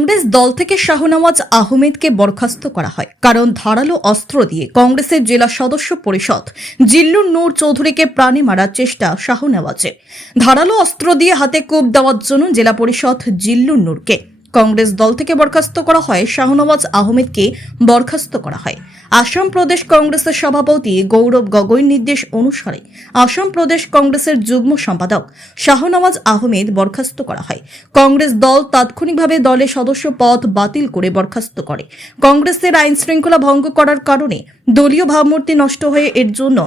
কংগ্রেস দল থেকে শাহনওয়াজ আহমেদকে বরখাস্ত করা হয় কারণ ধারালো অস্ত্র দিয়ে কংগ্রেসের জেলা সদস্য পরিষদ জিল্লুর নূর চৌধুরীকে প্রাণে মারার চেষ্টা শাহনওয়াজের। ধারালো অস্ত্র দিয়ে হাতে কোপ দেওয়ার জন্য জেলা পরিষদ জিল্লুর নূরকে কংগ্রেস দল থেকে বরখাস্ত করা হয়। শাহনওয়াজ আহমেদকে বরখাস্ত করা হয়। আসাম প্রদেশ কংগ্রেসের সভাপতি গৌরব গগৈর নির্দেশ অনুসারে আসাম প্রদেশ কংগ্রেসের যুগ্ম সম্পাদক শাহনওয়াজ আহমেদ বরখাস্ত করা হয়। কংগ্রেস দল তাৎক্ষণিকভাবে দলের সদস্য পদ বাতিল করে বরখাস্ত করে। কংগ্রেসের আইন শৃঙ্খলা ভঙ্গ করার কারণে দলীয় ভাবমূর্তি নষ্ট হয়ে এর জন্য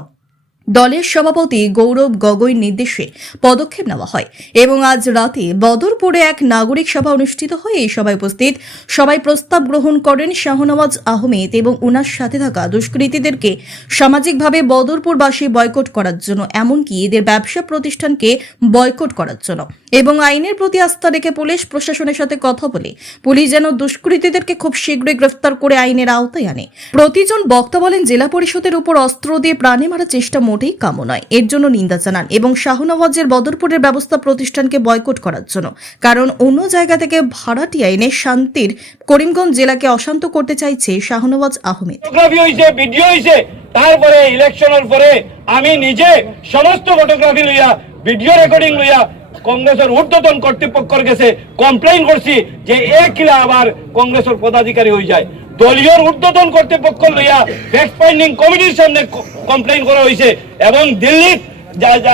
দলের সভাপতি গৌরব গগৈর নির্দেশে পদক্ষেপ নেওয়া হয় এবং আজ রাতে বদরপুরে এক নাগরিক সভা অনুষ্ঠিত হয়। এই সভায় উপস্থিত সবাই প্রস্তাব গ্রহণ করেন শাহনওয়াজ আহমেদ এবং ওনার সাথে থাকা দুষ্কৃতীদেরকে সামাজিকভাবে বদরপুরবাসী বয়কট করার জন্য, এমনকি এদের ব্যবসা প্রতিষ্ঠানকে বয়কট করার জন্য এবং আইনের প্রতি আস্থা রেখে পুলিশ প্রশাসনের সাথে কথা বলে পুলিশ যেন দুষ্কৃতীদেরকে খুব শীঘ্রই গ্রেফতার করে আইনের আওতায় আনে। প্রতিজন বক্তা বলেন, জেলা পরিষদের উপর অস্ত্র দিয়ে প্রাণে মারার চেষ্টা মোটেই কাম্য নয়। এর জন্য নিন্দা জানান এবং শাহনওয়াজের বদরপুরের ব্যবস্থা প্রতিষ্ঠানকে বয়কট করার জন্য, কারণ অন্য জায়গা থেকে ভাড়াটিয়া এনে শান্তির করিমগঞ্জ জেলাকে অশান্ত করতে চাইছে শাহনওয়াজ আহমেদ। তারপরে ইলেকশনের পরে আমি নিজে সমস্ত ফটোগ্রাফি লইয়া ভিডিও রেকর্ডিং লইয়া কংগ্রেসের ঊর্ধ্বতন কর্তৃপক্ষের কাছে কমপ্লেইন করছি যে কিলা আবার কংগ্রেসের পদাধিকারী হয়ে যায়। দলীয় ঊর্ধ্বতন কর্তৃপক্ষ লইয়া ফ্যাক্ট ফাইন্ডিং কমিটির সামনে কমপ্লেইন করা হয়েছে এবং দিল্লি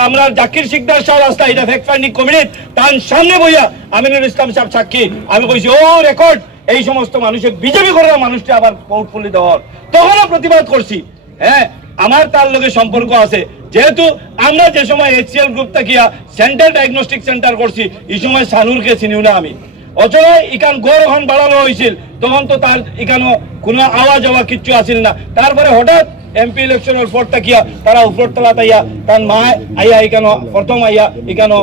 আমরা জাকির সিকদার সাহেব আসলে এটা ফ্যাক্ট ফাইন্ডিং কমিটি তার সামনে বইয়া আমিনুল ইসলাম সাহেব সাক্ষী। আমি কইছি ও রেকর্ড এই সমস্ত মানুষের বিজেপি করার মানুষটা আবার পোর্টফোলিও দেওয়ার, তখনও প্রতিবাদ করছি। হ্যাঁ, আমার তার লগে সম্পর্ক আছে, যেহেতু আমরা যে সময় এইচসিএল গ্রুপ থাকিয়া সেন্ট্রাল ডায়াগনস্টিক সেন্টার করছি এই সময় সানুরকে চিনিও না আমি। অচলায় ইকান গড় এখন বাড়ানো হয়েছিল, তখন তো তার ইকানো কোনো আওয়াজ হওয়া কিচ্ছু আসিল না। তারপরে হঠাৎ এমপি ইলেকশনের পর থাকিয়া তারা উপরতলা তাইয়া তার মা আইয়া ইকানো প্রথম আইয়া ইকানো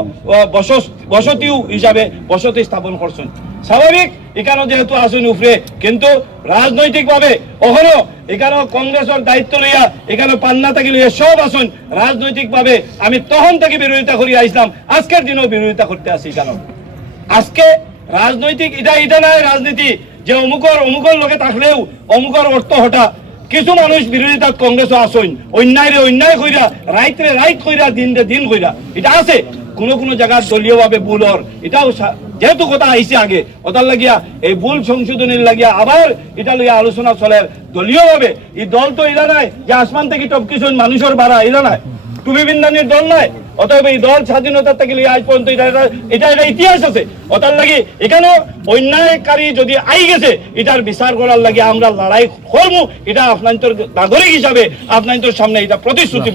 বসতিও হিসাবে বসতি স্থাপন করছেন। স্বাভাবিক এখানে যেহেতু আসুন উপরে, কিন্তু রাজনৈতিক ভাবে ওখানে এখানে কংগ্রেসের দায়িত্ব লইয়া এখানে পান্না থাকি লইয়া সব আসুন রাজনৈতিক ভাবে আমি তখন থেকে বিরোধিতা করি আইসলাম, আজকের দিনেও বিরোধিতা করতে আসি। কেন আজকে রাজনৈতিক এটা নয় রাজনীতি যে অমুকর লোকে থাকলেও অমুকর অর্থ হঠা। কিছু মানুষ বিরোধিতা কংগ্রেসও আসুন অন্যায় রে অন্যায় কইরা রাইত রে রাইত কইরা দিন রে দিন কইরা, এটা আছে কোন জায়গার দলীয় ভাবে ভুলর। এটাও যেহেতু কথা আইসে আগে ওটার লাগিয়া এই ভুল সংশোধনের লাগিয়া আবার এটা লইয়া আলোচনা চলে দলীয় ভাবে। এই দল তো এরা নাই যে আসমান থেকে টপকিছুন মানুষের বাড়া, এরা নাই টুপি বিন্দানির দল নাই। অতএব এই দল স্বাধীনতা থেকে আজ পর্যন্ত এটা ইতিহাস আছে। ওটার লাগে এখানে অন্যায়কারী যদি আই গেছে এটার বিচার করার লাগে আমরা লড়াই করবো। এটা আপনার নাগরিক হিসাবে আপনার সামনে এটা প্রতিশ্রুতি।